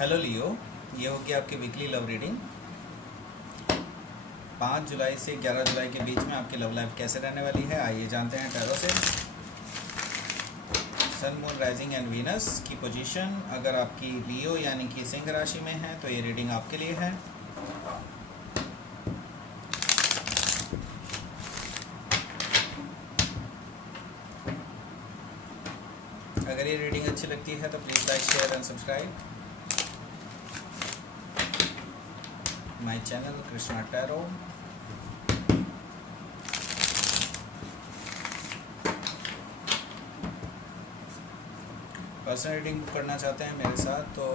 Hello लियो, ये होगी आपकी वीकली लव रीडिंग। 5 जुलाई से 11 जुलाई के बीच में आपकी लव लाइफ कैसे रहने वाली है, आइए जानते हैं टैरो से। सन, मून, राइजिंग एंड वीनस की पोजीशन अगर आपकी लियो यानी कि सिंह राशि में है तो ये रीडिंग आपके लिए है। अगर ये रीडिंग अच्छी लगती है तो please like, share and subscribe my channel Krishna tarot. Personal reading book करना चाहते हैं मेरे साथ तो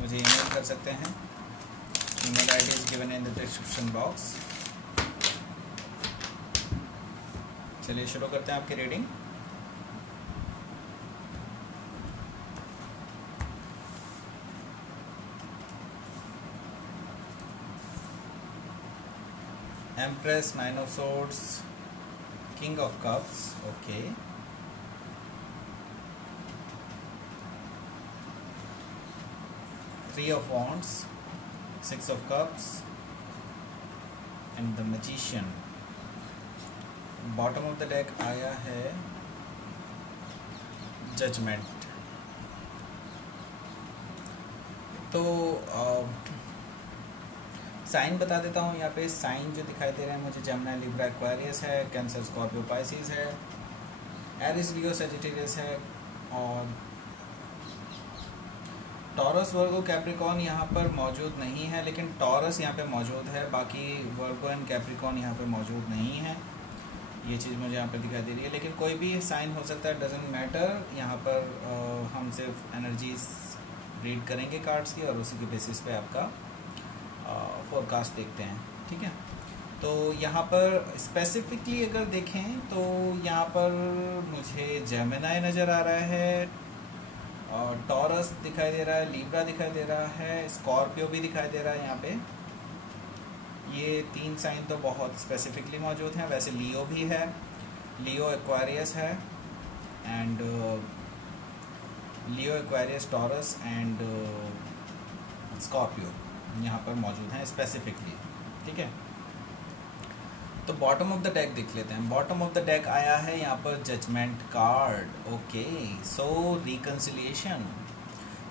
मुझे ईमेल कर सकते हैं। Email ID is given in the description box. चलिए शुरू करते हैं आपकी reading. Empress, 9 of Swords, King of Cups, okay. Three of Wands, 6 of Cups, and the Magician. Bottom of the deck आया है Judgment। तो साइन बता देता हूँ। यहाँ पे साइन जो दिखाई दे रहे हैं मुझे जेमिनी, लिब्रा, एक्वेरियस है, कैंसर, स्कॉर्पियो, पाइसिस है, एरिस, लियो, सजिटेरियस है और टॉरस, वर्गो, कैप्रिकॉर्न यहाँ पर मौजूद नहीं है, लेकिन टॉरस यहाँ पे मौजूद है। बाकी वर्गो एंड कैप्रिकॉर्न यहाँ पे मौजूद नहीं है। ये चीज़ मुझे यहाँ पे दिखाई दे रही है, लेकिन कोई भी साइन हो सकता है, डजेंट मैटर। यहाँ पर हम सिर्फ एनर्जीज रीड करेंगे कार्ड्स की और उसी के बेसिस पे आपका फोरकास्ट देखते हैं, ठीक है। तो यहाँ पर स्पेसिफिकली अगर देखें तो यहाँ पर मुझे जेमिनी नज़र आ रहा है और टॉरस दिखाई दे रहा है, लिब्रा दिखाई दे रहा है, स्कॉर्पियो भी दिखाई दे रहा है। यहाँ पे ये 3 साइन तो बहुत स्पेसिफिकली मौजूद हैं। वैसे लियो भी है, लियो, एक्वेरियस है and Leo, Aquarius, taurus and Scorpio यहाँ पर मौजूद हैं स्पेसिफिकली, ठीक है। तो बॉटम ऑफ द डेक देख लेते हैं। बॉटम ऑफ द डेक आया है यहाँ पर जजमेंट कार्ड, ओके। सो रिकन्सिलिएशन,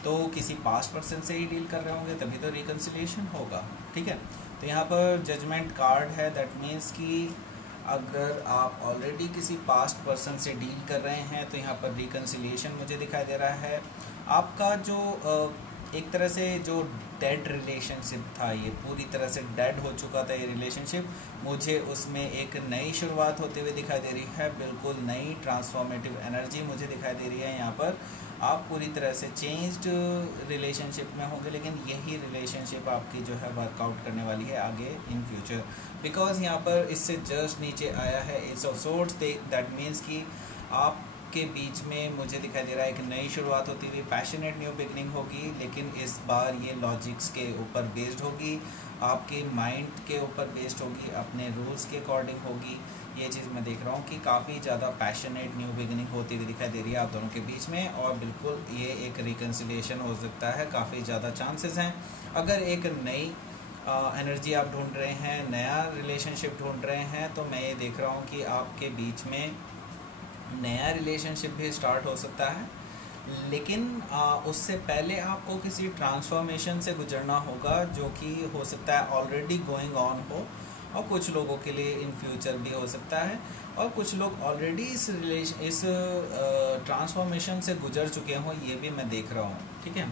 तो किसी पास्ट पर्सन से ही डील कर रहे होंगे तभी तो रिकन्सिलिएशन होगा, ठीक है। तो यहाँ पर जजमेंट कार्ड है, दैट मीन्स कि अगर आप ऑलरेडी किसी पास्ट पर्सन से डील कर रहे हैं तो यहाँ पर रिकन्सिलिएशन मुझे दिखाई दे रहा है। आपका जो एक तरह से जो डेड रिलेशनशिप था, ये पूरी तरह से डेड हो चुका था ये रिलेशनशिप, मुझे उसमें एक नई शुरुआत होते हुए दिखाई दे रही है। बिल्कुल नई ट्रांसफॉर्मेटिव एनर्जी मुझे दिखाई दे रही है। यहाँ पर आप पूरी तरह से चेंज्ड रिलेशनशिप में होंगे, लेकिन यही रिलेशनशिप आपकी जो है वर्कआउट करने वाली है आगे इन फ्यूचर। बिकॉज यहाँ पर इससे जस्ट नीचे आया है S of swords, that means कि आप के बीच में मुझे दिखाई दे रहा है एक नई शुरुआत होती हुई, पैशनेट न्यू बिगनिंग होगी, लेकिन इस बार ये लॉजिक्स के ऊपर बेस्ड होगी, आपके माइंड के ऊपर बेस्ड होगी, अपने रूल्स के अकॉर्डिंग होगी। ये चीज़ मैं देख रहा हूँ कि काफ़ी ज़्यादा पैशनेट न्यू बिगनिंग होती हुई दिखाई दे रही है आप दोनों के बीच में, और बिल्कुल ये एक रिकन्सिलिएशन हो सकता है। काफ़ी ज़्यादा चांसेस हैं। अगर एक नई एनर्जी आप ढूंढ रहे हैं, नया रिलेशनशिप ढूंढ रहे हैं, तो मैं ये देख रहा हूँ कि आपके बीच में नया रिलेशनशिप भी स्टार्ट हो सकता है, लेकिन उससे पहले आपको किसी ट्रांसफॉर्मेशन से गुजरना होगा, जो कि हो सकता है ऑलरेडी गोइंग ऑन हो और कुछ लोगों के लिए इन फ्यूचर भी हो सकता है, और कुछ लोग ऑलरेडी इस ट्रांसफॉर्मेशन से गुजर चुके हों, ये भी मैं देख रहा हूँ, ठीक है।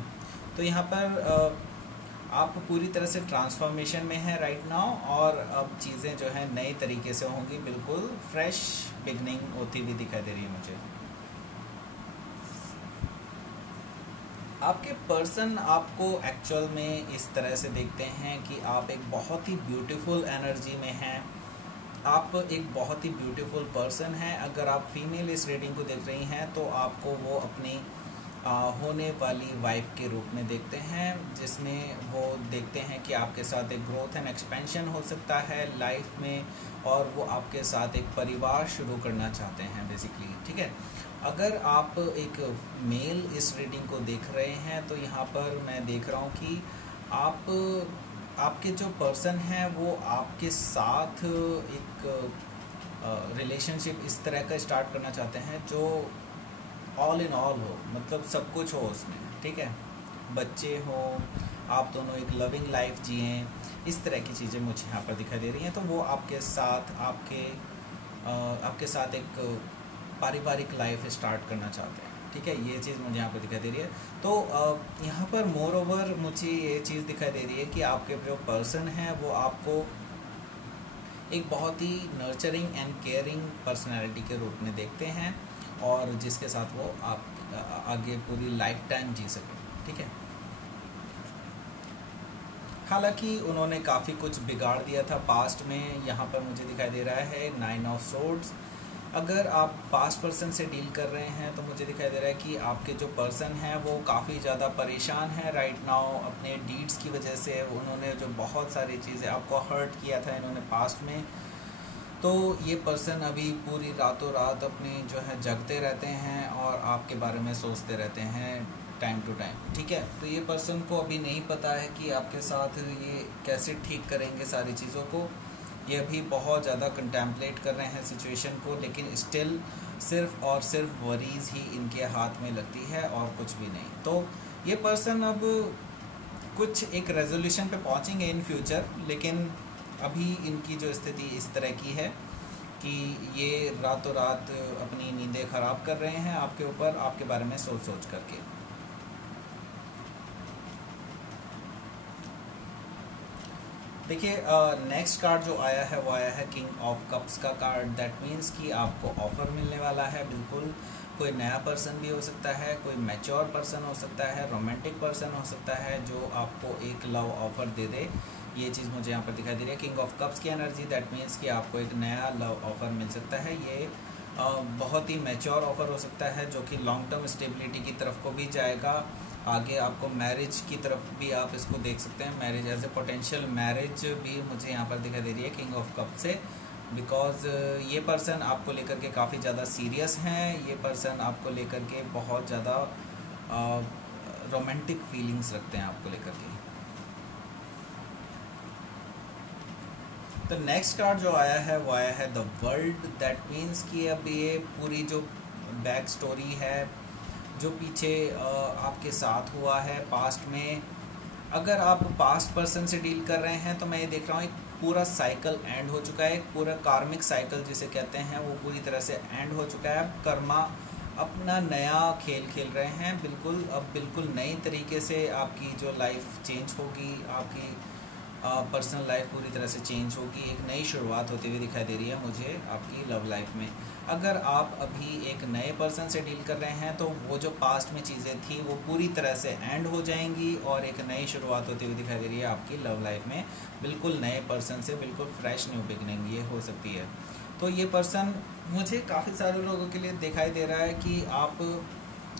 तो यहाँ पर आप पूरी तरह से ट्रांसफॉर्मेशन में हैं राइट नाउ, और अब चीज़ें जो है नए तरीके से होंगी, बिल्कुल फ्रेश बिगनिंग होती हुई दिखाई दे रही है मुझे। आपके पर्सन आपको एक्चुअल में इस तरह से देखते हैं कि आप एक बहुत ही ब्यूटीफुल एनर्जी में हैं, आप एक बहुत ही ब्यूटीफुल पर्सन हैं। अगर आप फीमेल इस रीडिंग को देख रही हैं तो आपको वो अपनी होने वाली वाइफ के रूप में देखते हैं, जिसमें वो देखते हैं कि आपके साथ एक ग्रोथ एंड एक्सपेंशन हो सकता है लाइफ में, और वो आपके साथ एक परिवार शुरू करना चाहते हैं बेसिकली, ठीक है। अगर आप एक मेल इस रीडिंग को देख रहे हैं तो यहाँ पर मैं देख रहा हूँ कि आप आपके जो पर्सन हैं वो आपके साथ एक रिलेशनशिप इस तरह का स्टार्ट करना चाहते हैं जो ऑल इन ऑल हो, मतलब सब कुछ हो उसमें, ठीक है। बच्चे हों, आप दोनों एक लविंग लाइफ जिएं, इस तरह की चीज़ें मुझे यहाँ पर दिखाई दे रही हैं। तो वो आपके साथ आपके साथ एक पारिवारिक लाइफ स्टार्ट करना चाहते हैं, ठीक है। ये चीज़ मुझे यहाँ पर दिखाई दे रही है। तो यहाँ पर मोर ओवर मुझे ये चीज़ दिखाई दे रही है कि आपके जो पर्सन है वो आपको एक बहुत ही नर्चरिंग एंड केयरिंग पर्सनैलिटी के रूप में देखते हैं और जिसके साथ वो आप आगे पूरी लाइफ टाइम जी सकें, ठीक है। हालांकि उन्होंने काफ़ी कुछ बिगाड़ दिया था पास्ट में, यहाँ पर मुझे दिखाई दे रहा है 9 ऑफ सोर्ड्स। अगर आप पास्ट पर्सन से डील कर रहे हैं तो मुझे दिखाई दे रहा है कि आपके जो पर्सन हैं वो काफ़ी ज़्यादा परेशान है राइट नाउ अपने डीड्स की वजह से। उन्होंने जो बहुत सारी चीज़ें आपको हर्ट किया था इन्होंने पास्ट में, तो ये पर्सन अभी पूरी रातों रात अपनी जो है जगते रहते हैं और आपके बारे में सोचते रहते हैं टाइम टू टाइम, ठीक है। तो ये पर्सन को अभी नहीं पता है कि आपके साथ ये कैसे ठीक करेंगे सारी चीज़ों को। ये अभी बहुत ज़्यादा कंटेम्पलेट कर रहे हैं सिचुएशन को, लेकिन स्टिल सिर्फ और सिर्फ वरीज़ ही इनके हाथ में लगती है और कुछ भी नहीं। तो ये पर्सन अब कुछ एक रेजोल्यूशन पे पहुंचेंगे इन फ्यूचर, लेकिन अभी इनकी जो स्थिति इस तरह की है कि ये रातों रात अपनी नींदें ख़राब कर रहे हैं आपके ऊपर, आपके बारे में सोच सोच करके। देखिए नेक्स्ट कार्ड जो आया है वो आया है किंग ऑफ कप्स का कार्ड। दैट मीन्स कि आपको ऑफ़र मिलने वाला है, बिल्कुल। कोई नया पर्सन भी हो सकता है, कोई मैच्योर पर्सन हो सकता है, रोमांटिक पर्सन हो सकता है जो आपको एक लव ऑफ़र दे दे। ये चीज़ मुझे यहाँ पर दिखाई दे रही है किंग ऑफ कप्स की एनर्जी। दैट मीन्स कि आपको एक नया लव ऑफ़र मिल सकता है। ये बहुत ही मैच्योर ऑफ़र हो सकता है जो कि लॉन्ग टर्म स्टेबिलिटी की तरफ को भी जाएगा। आगे आपको मैरिज की तरफ भी आप इसको देख सकते हैं, marriage as a potential marriage भी मुझे यहाँ पर दिखाई दे रही है किंग ऑफ कप से। बिकॉज ये पर्सन आपको लेकर के काफ़ी ज़्यादा सीरियस हैं, ये पर्सन आपको लेकर के बहुत ज़्यादा रोमांटिक फीलिंग्स रखते हैं आपको लेकर के। तो नेक्स्ट कार्ड जो आया है वो आया है द वर्ल्ड। दैट मीन्स कि अब ये पूरी जो बैक स्टोरी है जो पीछे आपके साथ हुआ है पास्ट में, अगर आप पास्ट पर्सन से डील कर रहे हैं तो मैं ये देख रहा हूँ एक पूरा साइकिल एंड हो चुका है, एक पूरा कार्मिक साइकिल जिसे कहते हैं वो पूरी तरह से एंड हो चुका है। कर्मा अपना नया खेल खेल रहे हैं, बिल्कुल अब बिल्कुल नई तरीके से आपकी जो लाइफ चेंज होगी, आपकी पर्सनल लाइफ पूरी तरह से चेंज होगी, एक नई शुरुआत होती हुई दिखाई दे रही है मुझे आपकी लव लाइफ में। अगर आप अभी एक नए पर्सन से डील कर रहे हैं तो वो जो पास्ट में चीज़ें थी वो पूरी तरह से एंड हो जाएंगी और एक नई शुरुआत होती हुई दिखाई दे रही है आपकी लव लाइफ में, बिल्कुल नए पर्सन से, बिल्कुल फ्रेश न्यू बिगनिंग ये हो सकती है। तो ये पर्सन मुझे काफ़ी सारे लोगों के लिए दिखाई दे रहा है कि आप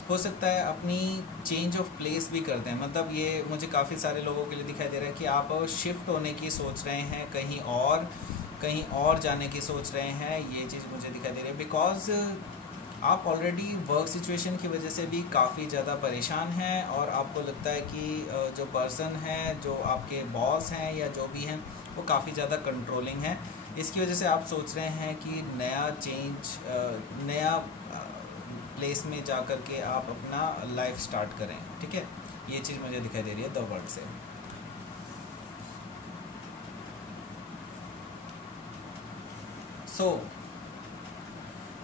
हो सकता है अपनी चेंज ऑफ प्लेस भी करते हैं, मतलब ये मुझे काफ़ी सारे लोगों के लिए दिखाई दे रहा है कि आप शिफ्ट होने की सोच रहे हैं, कहीं और जाने की सोच रहे हैं। ये चीज़ मुझे दिखाई दे रही है बिकॉज आप ऑलरेडी वर्क सिचुएशन की वजह से भी काफ़ी ज़्यादा परेशान हैं और आपको लगता है कि जो पर्सन है, जो आपके बॉस हैं या जो भी हैं, वो काफ़ी ज़्यादा कंट्रोलिंग है। इसकी वजह से आप सोच रहे हैं कि नया प्लेस में जा कर के आप अपना लाइफ स्टार्ट करें, ठीक है। ये चीज़ मुझे दिखाई दे रही है द वर्ल्ड से। सो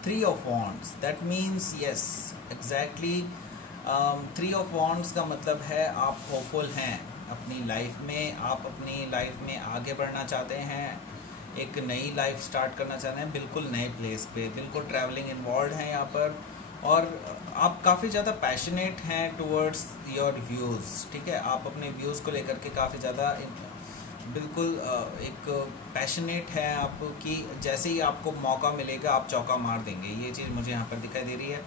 3 of wands, that means yes exactly 3 of wands का मतलब है आप होपफुल हैं अपनी लाइफ में, आप अपनी लाइफ में आगे बढ़ना चाहते हैं, एक नई लाइफ स्टार्ट करना चाहते हैं, बिल्कुल नए प्लेस पे, बिल्कुल ट्रैवलिंग इन्वॉल्व है यहाँ पर, और आप काफ़ी ज़्यादा पैशनेट हैं टुवर्ड्स योर व्यूज़, ठीक है। आप अपने व्यूज़ को लेकर के काफ़ी ज़्यादा बिल्कुल एक पैशनेट है आप, कि जैसे ही आपको मौका मिलेगा आप चौका मार देंगे। ये चीज़ मुझे यहाँ पर दिखाई दे रही है।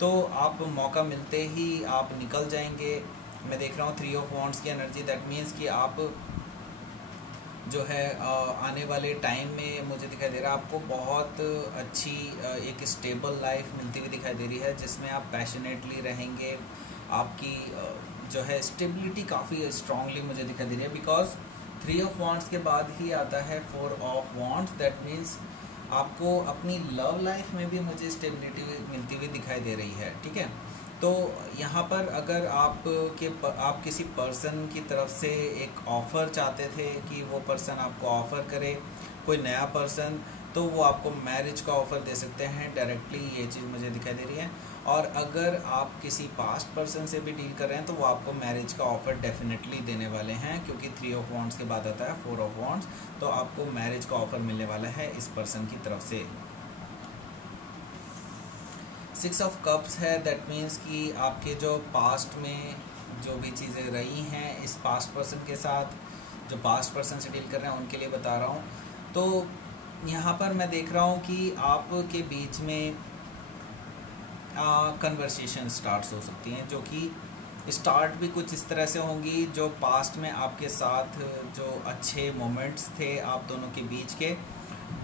तो आप मौका मिलते ही आप निकल जाएंगे। मैं देख रहा हूँ 3 ऑफ वॉन्ड्स की एनर्जी। दैट मीन्स कि आप जो है आने वाले टाइम में मुझे दिखाई दे रहा है आपको बहुत अच्छी एक स्टेबल लाइफ मिलती हुई दिखाई दे रही है, जिसमें आप पैशनेटली रहेंगे। आपकी जो है स्टेबिलिटी काफ़ी स्ट्रांगली मुझे दिखाई दे रही है, बिकॉज 3 ऑफ वॉन्ड्स के बाद ही आता है 4 ऑफ वॉन्ड्स। दैट मीन्स आपको अपनी लव लाइफ में भी मुझे स्टेबिलिटी मिलती हुई दिखाई दे रही है, ठीक है। तो यहाँ पर अगर आप किसी पर्सन की तरफ से एक ऑफ़र चाहते थे कि वो पर्सन आपको ऑफ़र करे कोई नया पर्सन, तो वो आपको मैरिज का ऑफ़र दे सकते हैं डायरेक्टली, ये चीज़ मुझे दिखाई दे रही है। और अगर आप किसी पास्ट पर्सन से भी डील कर रहे हैं तो वो आपको मैरिज का ऑफ़र डेफिनेटली देने वाले हैं, क्योंकि 3 ऑफ वॉन्ड्स के बाद आता है 4 ऑफ वॉन्ड्स। तो आपको मैरिज का ऑफ़र मिलने वाला है इस पर्सन की तरफ से। 6 ऑफ कप्स है, दैट मीन्स कि आपके जो पास्ट में जो भी चीज़ें रही हैं इस पास्ट पर्सन के साथ, जो पास्ट पर्सन से डील कर रहे हैं उनके लिए बता रहा हूँ। तो यहाँ पर मैं देख रहा हूँ कि आपके बीच में कन्वर्सेशन स्टार्ट्स हो सकती हैं, जो कि स्टार्ट भी कुछ इस तरह से होंगी जो पास्ट में आपके साथ जो अच्छे मोमेंट्स थे आप दोनों के बीच के,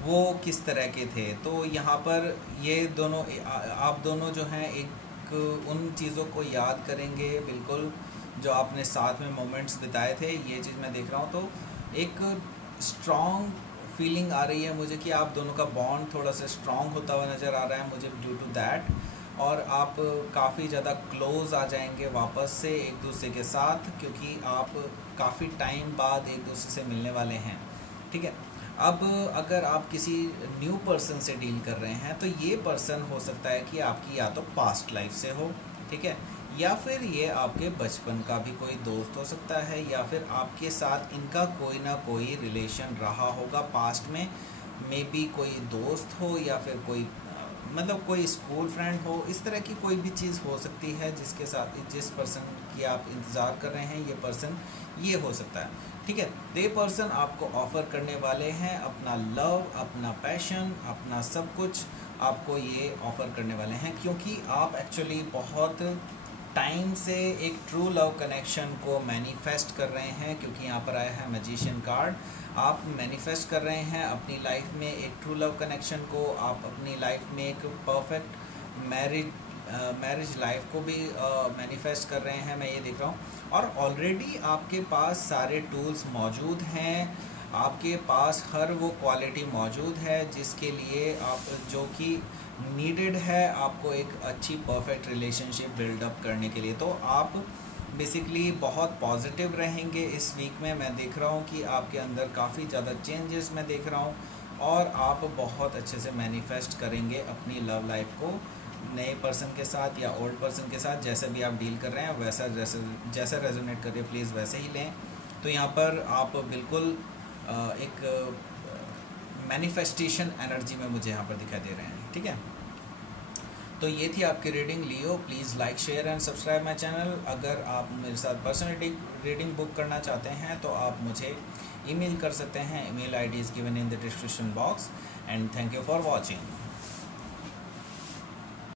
वो किस तरह के थे। तो यहाँ पर ये दोनों आप दोनों जो हैं एक उन चीज़ों को याद करेंगे बिल्कुल, जो आपने साथ में मोमेंट्स बिताए थे, ये चीज़ मैं देख रहा हूँ। तो एक स्ट्रॉन्ग फीलिंग आ रही है मुझे कि आप दोनों का बॉन्ड थोड़ा सा स्ट्रॉन्ग होता हुआ नज़र आ रहा है मुझे ड्यू टू दैट, और आप काफ़ी ज़्यादा क्लोज आ जाएंगे वापस से एक दूसरे के साथ, क्योंकि आप काफ़ी टाइम बाद एक दूसरे से मिलने वाले हैं, ठीक है। अब अगर आप किसी न्यू पर्सन से डील कर रहे हैं तो ये पर्सन हो सकता है कि आपकी या तो पास्ट लाइफ से हो, ठीक है, या फिर ये आपके बचपन का भी कोई दोस्त हो सकता है, या फिर आपके साथ इनका कोई ना कोई रिलेशन रहा होगा पास्ट में। मे बी कोई दोस्त हो या फिर कोई मतलब कोई स्कूल फ्रेंड हो, इस तरह की कोई भी चीज़ हो सकती है जिसके साथ जिस पर्सन की आप इंतज़ार कर रहे हैं ये पर्सन ये हो सकता है, ठीक है। तो ये पर्सन आपको ऑफ़र करने वाले हैं अपना लव, अपना पैशन, अपना सब कुछ आपको ये ऑफ़र करने वाले हैं, क्योंकि आप एक्चुअली बहुत टाइम से एक ट्रू लव कनेक्शन को मैनिफेस्ट कर रहे हैं, क्योंकि यहाँ पर आया है मैजिशियन कार्ड। आप मैनिफेस्ट कर रहे हैं अपनी लाइफ में एक ट्रू लव कनेक्शन को, आप अपनी लाइफ में एक परफेक्ट मैरिज लाइफ को भी मैनिफेस्ट कर रहे हैं, मैं ये देख रहा हूँ। और ऑलरेडी आपके पास सारे टूल्स मौजूद हैं, आपके पास हर वो क्वालिटी मौजूद है जिसके लिए आप जो कि नीडेड है आपको एक अच्छी परफेक्ट रिलेशनशिप बिल्डअप करने के लिए। तो आप बेसिकली बहुत पॉजिटिव रहेंगे इस वीक में। मैं देख रहा हूँ कि आपके अंदर काफ़ी ज़्यादा चेंजेस मैं देख रहा हूँ, और आप बहुत अच्छे से मैनिफेस्ट करेंगे अपनी लव लाइफ को नए पर्सन के साथ या ओल्ड पर्सन के साथ, जैसे भी आप डील कर रहे हैं वैसा जैसा रेजोनेट करिए प्लीज़ वैसे ही लें। तो यहाँ पर आप बिल्कुल एक मैनिफेस्टेशन एनर्जी में मुझे यहाँ पर दिखाई दे रहे हैं, ठीक है। तो ये थी आपकी reading Leo. Please like share and subscribe my channel. अगर आप मेरे साथ पर्सनल रीडिंग बुक करना चाहते हैं तो आप मुझे ईमेल कर सकते हैं। Email ID is given in the description box. And thank you for watching.